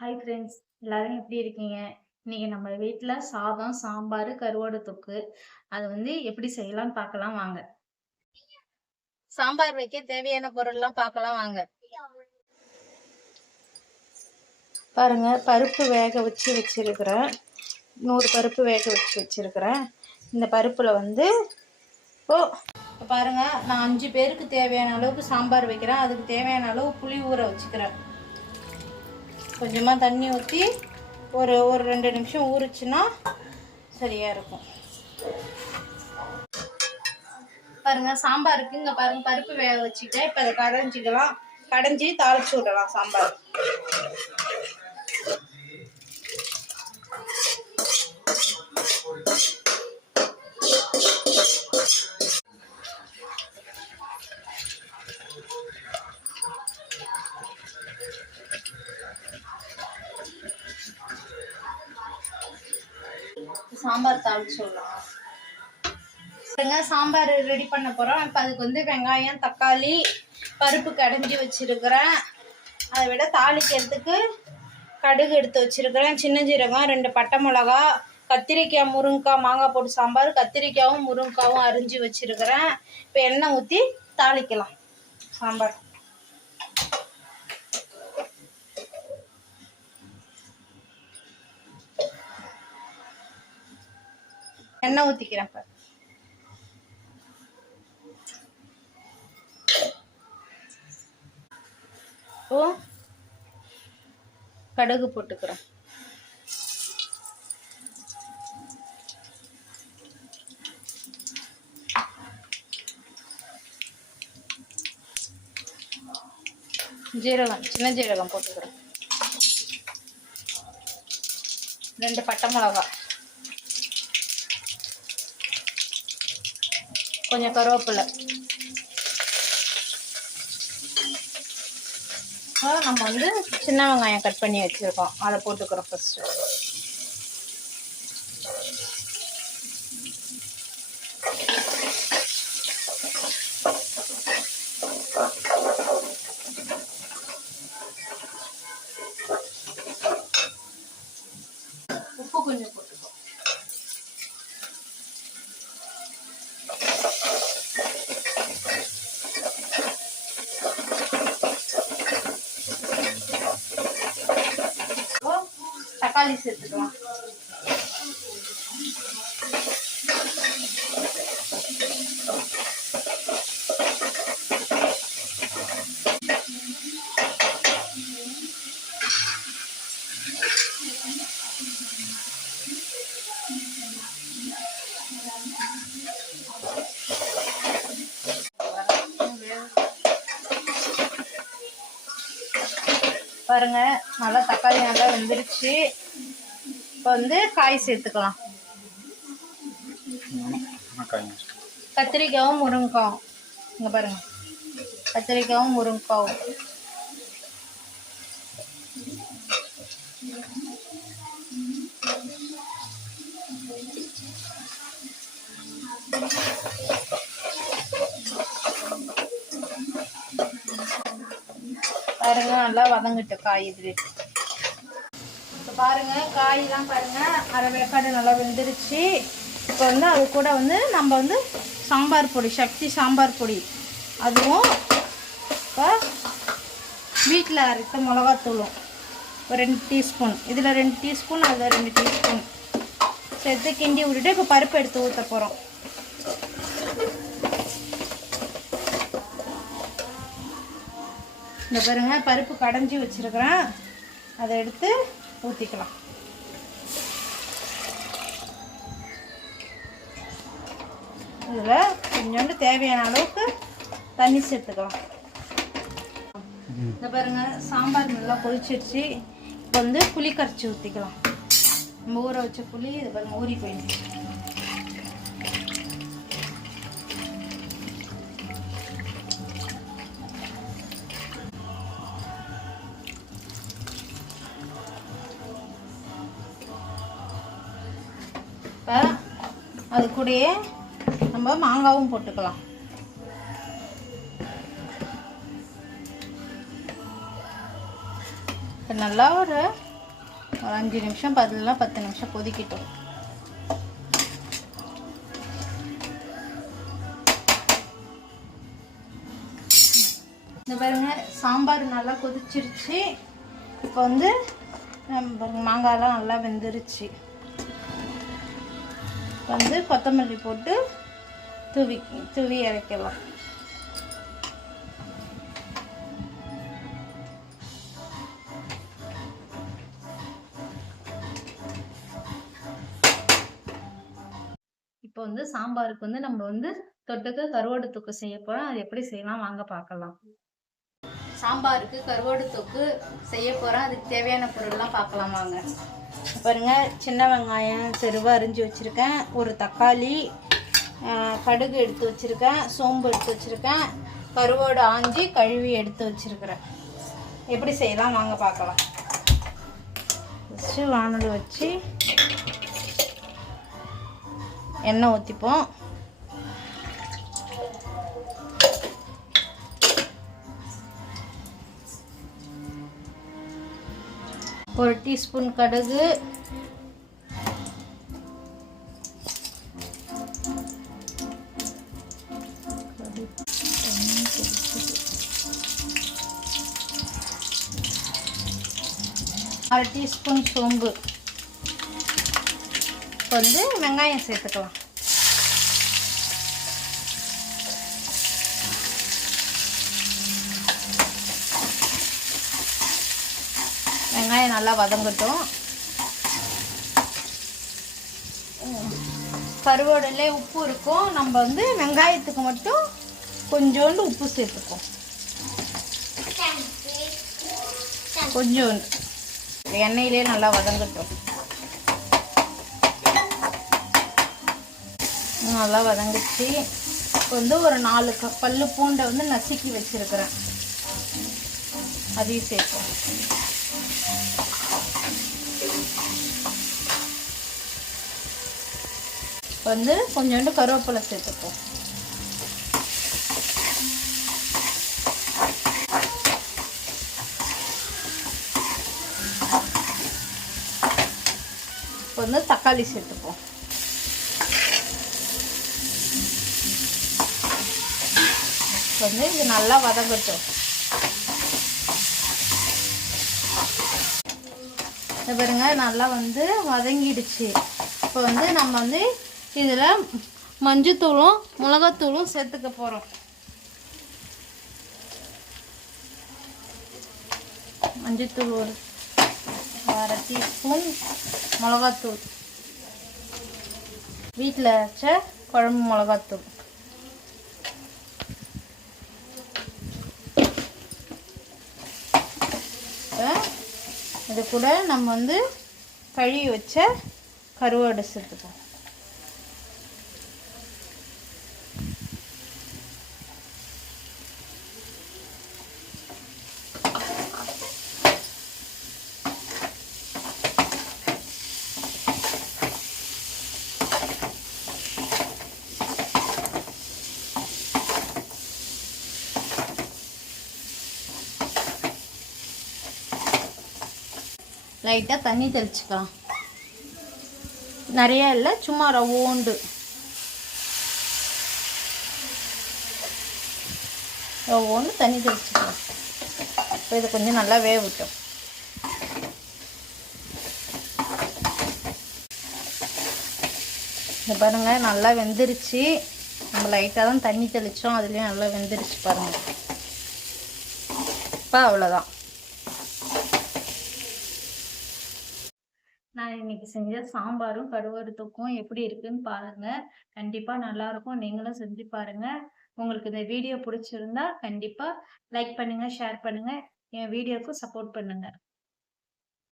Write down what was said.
Hi friends எல்லாரும் எப்படி இருக்கீங்க? இன்னைக்கு நம்ம வீட்டில் சாதம் சாம்பார் கருவாடு தொக்கு. அது வந்து எப்படி செய்யலாம்னு பார்க்கலாம் வாங்க. சாம்பார் வைக்க தேவையான பொருள்லாம் பார்க்கலாம் வாங்க. பாருங்க பருப்பு வேக வச்சு வச்சிருக்கிறேன். நூறு பருப்பு வேக வச்சு வச்சிருக்கிறேன். இந்த பருப்பில் வந்து ஓ பாருங்கள் பாருங்க நான் அஞ்சு பேருக்கு தேவையான அளவுக்கு சாம்பார் வைக்கிறேன். அதுக்கு தேவையான அளவு புளி ஊற வச்சுக்கிறேன். கொஞ்சமாக தண்ணி ஊற்றி ஒரு ஒரு ரெண்டு நிமிஷம் ஊறிச்சுன்னா சரியாக இருக்கும். பாருங்க சாம்பாருக்கு இங்கே பாருங்க பருப்பு வேக வச்சுக்கிட்டேன். இப்போ அதை கடைஞ்சிக்கலாம். கடைஞ்சி தாளிச்சு விடலாம் சாம்பார். சாம்பார் தாளிச்சு சொல்லலாம் பாருங்க சாம்பார் ரெடி பண்ண போகிறோம் இப்போ அதுக்கு வந்து வெங்காயம் தக்காளி பருப்பு கடைஞ்சி வச்சிருக்கிறேன். அதை விட தாளிக்கிறதுக்கு கடுகு எடுத்து வச்சிருக்கிறேன். சின்ன ஜீரகம் ரெண்டு பட்டை மிளகா கத்திரிக்காய் முருங்கைக்காய் மாங்காய் போட்டு சாம்பார் கத்திரிக்காயும் முருங்கைக்காவும் அரிஞ்சு வச்சிருக்கிறேன். இப்போ எண்ணெய் ஊற்றி தாளிக்கலாம். சாம்பார். எண்ணெய் ஊற்றிக்கிறேன் இப்போ ஓ கடுகு போட்டுக்கிறேன். ஜீரகம் சின்ன ஜீரகம் போட்டுக்கிறேன். ரெண்டு பட்டை மிளகா கொஞ்சம் கருவேப்பிலை. நம்ம வந்து சின்ன வெங்காயம் கட் பண்ணி வச்சுருக்கோம். அதை போட்டுக்கிறோம் ஃபஸ்ட்டு உப்பு கொஞ்சம் போட்டுக்கோ இப்போ தக்காளி சேர்த்துக்கலாம். பாருங்க. நல்லா தக்காளி நல்லா வெந்துருச்சு. இப்போ வந்து காய் சேர்த்துக்கலாம். கத்திரிக்காயும் முருங்கைக்காவும். இங்கே பாருங்க. கத்திரிக்காயும் முருங்கைக்காவும். பாருங்க நல்லா வதங்கிட்டு காய் இது. இப்போ பாருங்க காயெல்லாம் பாருங்க. அரை வேக்காடு நல்லா வெந்துருச்சு. இப்போ வந்து அது கூட வந்து நம்ம வந்து சாம்பார் பொடி சக்தி சாம்பார் பொடி. அதுவும் இப்போ வீட்டில் அரைத்த மிளகாத்தூளும் ஒரு ரெண்டு டீஸ்பூன். இதில் ரெண்டு டீஸ்பூன் அதில் ரெண்டு டீஸ்பூன். சேர்த்து கிண்டி விட்டுட்டு இப்போ பருப்பு எடுத்து ஊற்ற போகிறோம் இந்த பாருங்க பருப்பு கடைஞ்சி வச்சுருக்கிறேன். அதை எடுத்து ஊற்றிக்கலாம் இதில் கொஞ்சோண்டு தேவையான அளவுக்கு தண்ணி சேர்த்துக்கலாம். இந்த பாருங்க சாம்பார் நல்லா கொதிச்சிருச்சு. இப்போ வந்து புளி கரைச்சி ஊற்றிக்கலாம் நம்ம ஊற வச்ச புளி இது பாருங்க ஊறி போயிடுச்சு. இப்போ அது கூடயே நம்ம மாங்காவும் போட்டுக்கலாம். இப்போ நல்லா ஒரு ஒரு அஞ்சு நிமிஷம் பதிலா பத்து நிமிஷம் கொதிக்கிட்டோம். இந்த பாருங்க சாம்பார் நல்லா கொதிச்சிருச்சு. இப்போ வந்து நம்ம பாருங்க மாங்காய்லாம் நல்லா வெந்துருச்சு. வந்து கொத்தமல்லி போட்டு தூவி தூவி இறக்கலாம். இப்போ வந்து சாம்பாருக்கு வந்து நம்ம வந்து தொட்டுக்க கருவாடு தொக்கு செய்ய போகிறோம் அது எப்படி செய்யலாம்? வாங்க பார்க்கலாம். சாம்பாருக்கு கருவாடு தொக்கு செய்ய போகிறோம் அதுக்கு தேவையான பொருள்லாம் பார்க்கலாம் வாங்க. பாருங்க சின்ன வெங்காயம் செருவா அரிஞ்சு வச்சுருக்கேன். ஒரு தக்காளி கடுகு எடுத்து வச்சுருக்கேன். சோம்பு எடுத்து வச்சுருக்கேன். கருவாடு ஆஞ்சி கழுவி எடுத்து வச்சுருக்கிறேன். எப்படி செய்யலாம்? வாங்க பார்க்கலாம். ஃபஸ்ட்டு வானல் வச்சு எண்ணெய் ஊற்றிப்போம் ஒரு டீஸ்பூன் கடுகு. அரை டீஸ்பூன் சோம்பு. இப்போ வந்து வெங்காயம் சேர்த்துக்கலாம். வெங்காயம் நல்லா வதங்கட்டும். கருவாடுல உப்பு இருக்கும். நம்ம வந்து வெங்காயத்துக்கு மட்டும் கொஞ்சோண்டு உப்பு சேர்த்துப்போம் கொஞ்சோண்டு. எண்ணெயிலே நல்லா வதங்கட்டும். நல்லா வதங்குச்சு. இப்போ வந்து ஒரு நாலு க பல்லு பூண்டை வந்து நசுக்கி வச்சிருக்கிறேன். அதையும் சேர்ப்போம். வந்து கொஞ்சோண்டு கருவேப்பிலை சேர்த்துப்போம். இப்போ வந்து தக்காளி சேர்த்துப்போம். இப்போ வந்து இது நல்லா வதங்கட்டும். இதை பாருங்க நல்லா வந்து வதங்கிடுச்சு. இப்போ வந்து நம்ம வந்து இதில் மஞ்சத்தூளும் மிளகாத்தூளும் சேர்த்துக்க போகிறோம் மஞ்சத்தூள் ஒரு அரை டீஸ்பூன் மிளகாத்தூள். வீட்டில் வச்ச குழம்பு மிளகாத்தூள். இது கூட நம்ம வந்து கழுவி வச்ச கருவாடு சேர்த்துப்போம். லைட்டாக தண்ணி தெளிச்சுக்கலாம். நிறையா இல்லை சும்மா ரவோண்டு. ரவோண்டு தண்ணி தெளிச்சுக்கலாம். இப்போ இதை கொஞ்சம் நல்லா வேகட்டும் இந்த பாருங்கள் நல்லா வெந்துருச்சு. நம்ம லைட்டாக தான் தண்ணி தெளித்தோம் அதுலேயும் நல்லா வெந்துருச்சு பாருங்கள் இப்போ அவ்வளோதான் நான் இன்னைக்கு செஞ்ச சாம்பாரும் கருவறுத்துக்கும் எப்படி இருக்குன்னு பாருங்க. கண்டிப்பா நல்லா இருக்கும் நீங்களும் செஞ்சு பாருங்க. உங்களுக்கு இந்த வீடியோ பிடிச்சிருந்தா கண்டிப்பா லைக் பண்ணுங்க ஷேர் பண்ணுங்க. என் வீடியோக்கு சப்போர்ட் பண்ணுங்க.